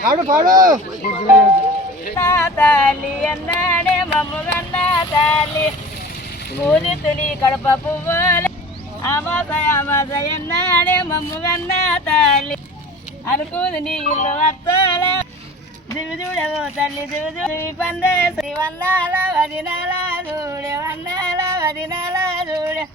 పాడు పాడు తల్లి అన్నాడే మమ్ముగన్న తల్లి పూలి తులి కడప పువ్వులు అమాస అమాస ఎన్నాడే మమ్ముగన్న తల్లి అనుకుని నీ ఇల్లు వత్తల దివి చూడవు తల్లి దివి చూడి పందే శ్రీ వన్నాల వదినాల చూడే వన్నాల వదినాల చూడే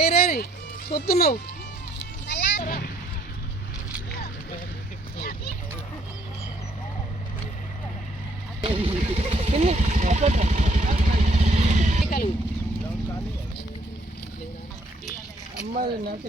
ఏరేరి చూస్తున్నావు అమ్మాయి నాకు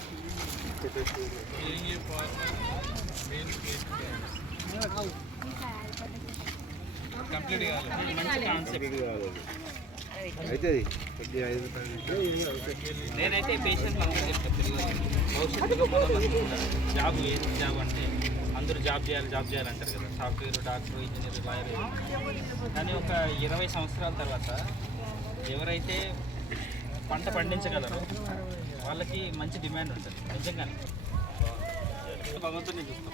అవుతుంది కొద్దిగా నేనైతే పేషెంట్ అందరూ చెప్తాను భవిష్యత్తులో జాబ్ ఏది జాబ్ అంటే అందరూ జాబ్ చేయాలి జాబ్ చేయాలంటారు కదా. సాఫ్ట్వేర్ డాక్టర్ ఇంజనీర్ లాయర్ కానీ ఒక ఇరవై సంవత్సరాల తర్వాత ఎవరైతే పంట పండించగలరో వాళ్ళకి మంచి డిమాండ్ ఉంటుంది నిజంగానే. భగవంతుని చూస్తాం.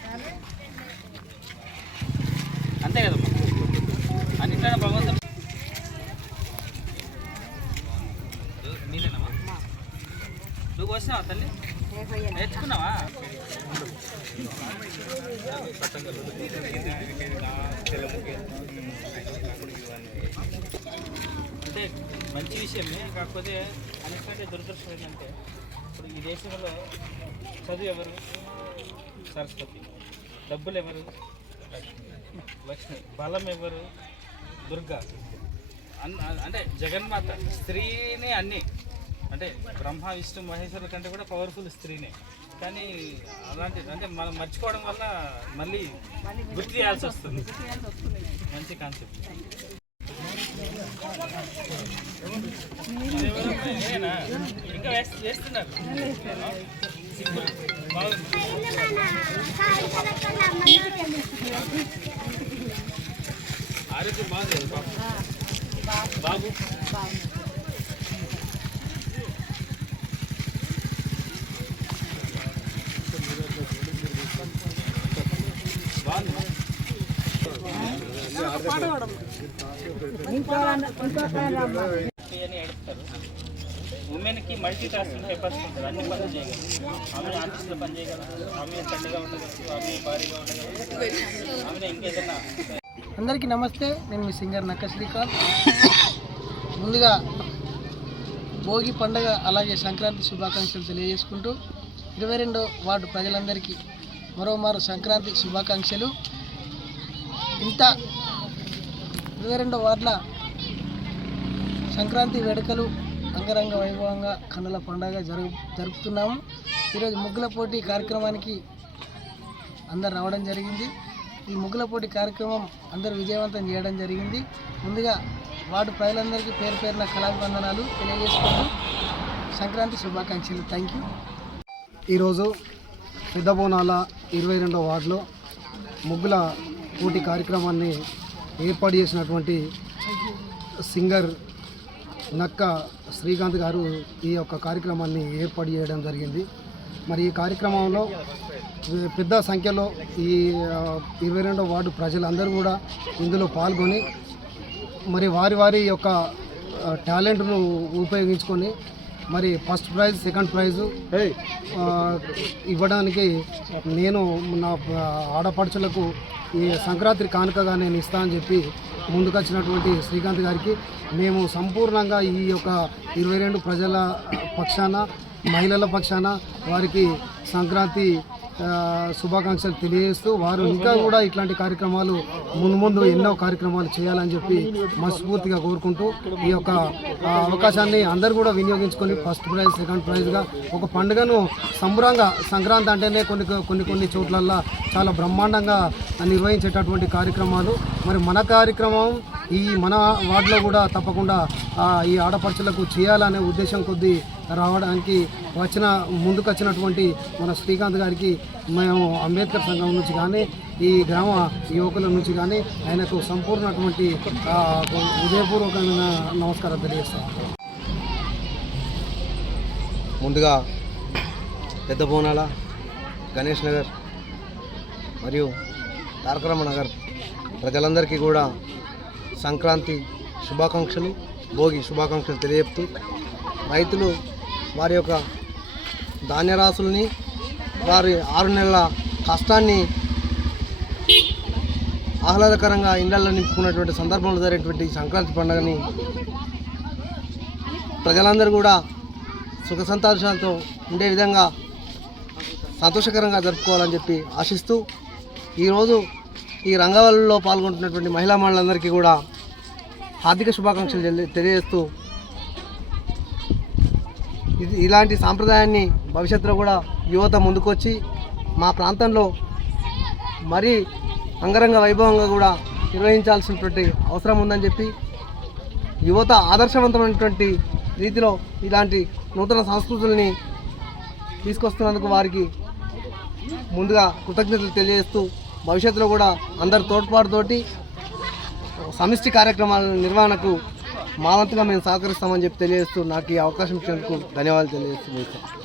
అంతే కదమ్మా అన్నింటిలో భగవంతుడు నీళ్ళేనమ్మా నువ్వు వచ్చినావా తల్లి? నేర్చుకున్నావా? అంటే మంచి విషయమే కాకపోతే అన్నిటికంటే దురదృష్టం ఏంటంటే ఇప్పుడు ఈ దేశంలో చదువు ఎవరు? సరస్వతి. డబ్బులు ఎవరు? లక్ష్మి. బలం ఎవరు? దుర్గా. అన్- అంటే జగన్మాత స్త్రీనే అన్నీ. అంటే బ్రహ్మ విష్ణు మహేశ్వరుల కంటే కూడా పవర్ఫుల్ స్త్రీనే. కానీ అలాంటిది అంటే మనం మర్చిపోవడం వల్ల మళ్ళీ గుర్తు చేయాల్సి వస్తుంది. మంచి కాన్సెప్ట్ ఇంకా వేస్తున్నారు బాగుంది. ఆరోగ్యం బాగుంది బాబు బాబు బాగుంది ఇంకో ఇంకో ఉమెన్కి మల్టీ టాస్కింగ్ పేపర్స్ ఉంటుంది. అన్ని పనులు చేయగలరు ఆమె ఆఫీస్లో పని చేయగలరు ఆమె తల్లిగా ఉండగలరు ఆమె భారీగా ఉండగలరు ఆమె ఇంకేదన్నా అందరికీ నమస్తే. నేను మీ సింగర్ నక్క శ్రీకాంత్. ముందుగా భోగి పండగ అలాగే సంక్రాంతి శుభాకాంక్షలు తెలియజేసుకుంటూ ఇరవై రెండో వార్డు ప్రజలందరికీ మరోమారు సంక్రాంతి శుభాకాంక్షలు. ఇంత ఇరవై రెండు వార్డుల సంక్రాంతి వేడుకలు అంగరంగ వైభవంగా కన్నుల పండుగ జరుగు జరుపుతున్నాము. ఈరోజు ముగ్గుల పోటీ కార్యక్రమానికి అందరు రావడం జరిగింది. ఈ ముగ్గుల పోటీ కార్యక్రమం అందరూ విజయవంతం చేయడం జరిగింది. ముందుగా వార్డు ప్రజలందరికీ పేరు పేరున కళాభివందనాలు తెలియజేసుకుంటూ సంక్రాంతి శుభాకాంక్షలు. థ్యాంక్ యూ ఈరోజు పెద్దబోనాల ఇరవై రెండవ వార్డులో ముగ్గుల పోటీ కార్యక్రమాన్ని ఏర్పాటు చేసినటువంటి సింగర్ నక్క శ్రీకాంత్ గారు ఈ యొక్క కార్యక్రమాన్ని ఏర్పాటు చేయడం జరిగింది. మరి ఈ కార్యక్రమంలో పెద్ద సంఖ్యలో ఈ ఇరవై రెండవ వార్డు ప్రజలందరూ కూడా ఇందులో పాల్గొని మరి వారి వారి యొక్క టాలెంట్ను ఉపయోగించుకొని మరి ఫస్ట్ ప్రైజ్ సెకండ్ ప్రైజు ఇవ్వడానికి నేను నా ఆడపడుచులకు ఈ సంక్రాంతి కానుకగా నేను ఇస్తా అని చెప్పి ముందుకొచ్చినటువంటి శ్రీకాంత్ గారికి మేము సంపూర్ణంగా ఈ యొక్క ఇరవై రెండు ప్రజల పక్షాన మహిళల పక్షాన వారికి సంక్రాంతి శుభాకాంక్షలు తెలియజేస్తూ వారు ఇంకా కూడా ఇట్లాంటి కార్యక్రమాలు ముందు ముందు ఎన్నో కార్యక్రమాలు చేయాలని చెప్పి మనస్ఫూర్తిగా కోరుకుంటూ ఈ యొక్క అవకాశాన్ని అందరూ కూడా వినియోగించుకొని ఫస్ట్ ప్రైజ్ సెకండ్ ప్రైజ్గా ఒక పండుగను సంబరంగా సంక్రాంతి అంటేనే కొన్ని కొన్ని కొన్ని చోట్లల్లో చాలా బ్రహ్మాండంగా నిర్వహించేటటువంటి కార్యక్రమాలు. మరి మన కార్యక్రమం ఈ మన వార్డులో కూడా తప్పకుండా ఈ ఆడపడుచులకు చేయాలనే ఉద్దేశం కొద్దీ రావడానికి వచ్చిన ముందుకొచ్చినటువంటి మన శ్రీకాంత్ గారికి మేము అంబేద్కర్ సంఘం నుంచి కానీ ఈ గ్రామ యువకుల నుంచి కానీ ఆయనకు సంపూర్ణటువంటి హృదయపూర్వకమైన నమస్కారం తెలియజేస్తాం. ముందుగా పెద్ద బోనాల గణేష్ నగర్ మరియు తారకరమ్మ నగర్ ప్రజలందరికీ కూడా సంక్రాంతి శుభాకాంక్షలు భోగి శుభాకాంక్షలు తెలియజెప్తూ రైతులు వారి యొక్క ధాన్యరాశుల్ని వారి ఆరు నెలల కష్టాన్ని ఆహ్లాదకరంగా ఇళ్ళలో నింపుకున్నటువంటి సందర్భంలో జరిగినటువంటి సంక్రాంతి పండుగని ప్రజలందరూ కూడా సుఖ సంతోషాలతో ఉండే విధంగా సంతోషకరంగా జరుపుకోవాలని చెప్పి ఆశిస్తూ ఈరోజు ఈ రంగవల్లిలో పాల్గొంటున్నటువంటి మహిళా మండలందరికీ కూడా హార్దిక శుభాకాంక్షలు తెలి- తెలియజేస్తూ ఇది ఇలాంటి సాంప్రదాయాన్ని భవిష్యత్తులో కూడా యువత ముందుకొచ్చి మా ప్రాంతంలో మరీ అంగరంగ వైభవంగా కూడా నిర్వహించాల్సినటువంటి అవసరం ఉందని చెప్పి యువత ఆదర్శవంతమైనటువంటి రీతిలో ఇలాంటి నూతన సంస్కృతుల్ని తీసుకొస్తున్నందుకు వారికి ముందుగా కృతజ్ఞతలు తెలియజేస్తూ భవిష్యత్తులో కూడా అందరి తోడ్పాటుతోటి సమిష్టి కార్యక్రమాల నిర్వహణకు మా వంతుగా మేము సహకరిస్తామని చెప్పి తెలియజేస్తూ నాకు ఈ అవకాశం ఇచ్చినందుకు ధన్యవాదాలు తెలియజేస్తున్నాను.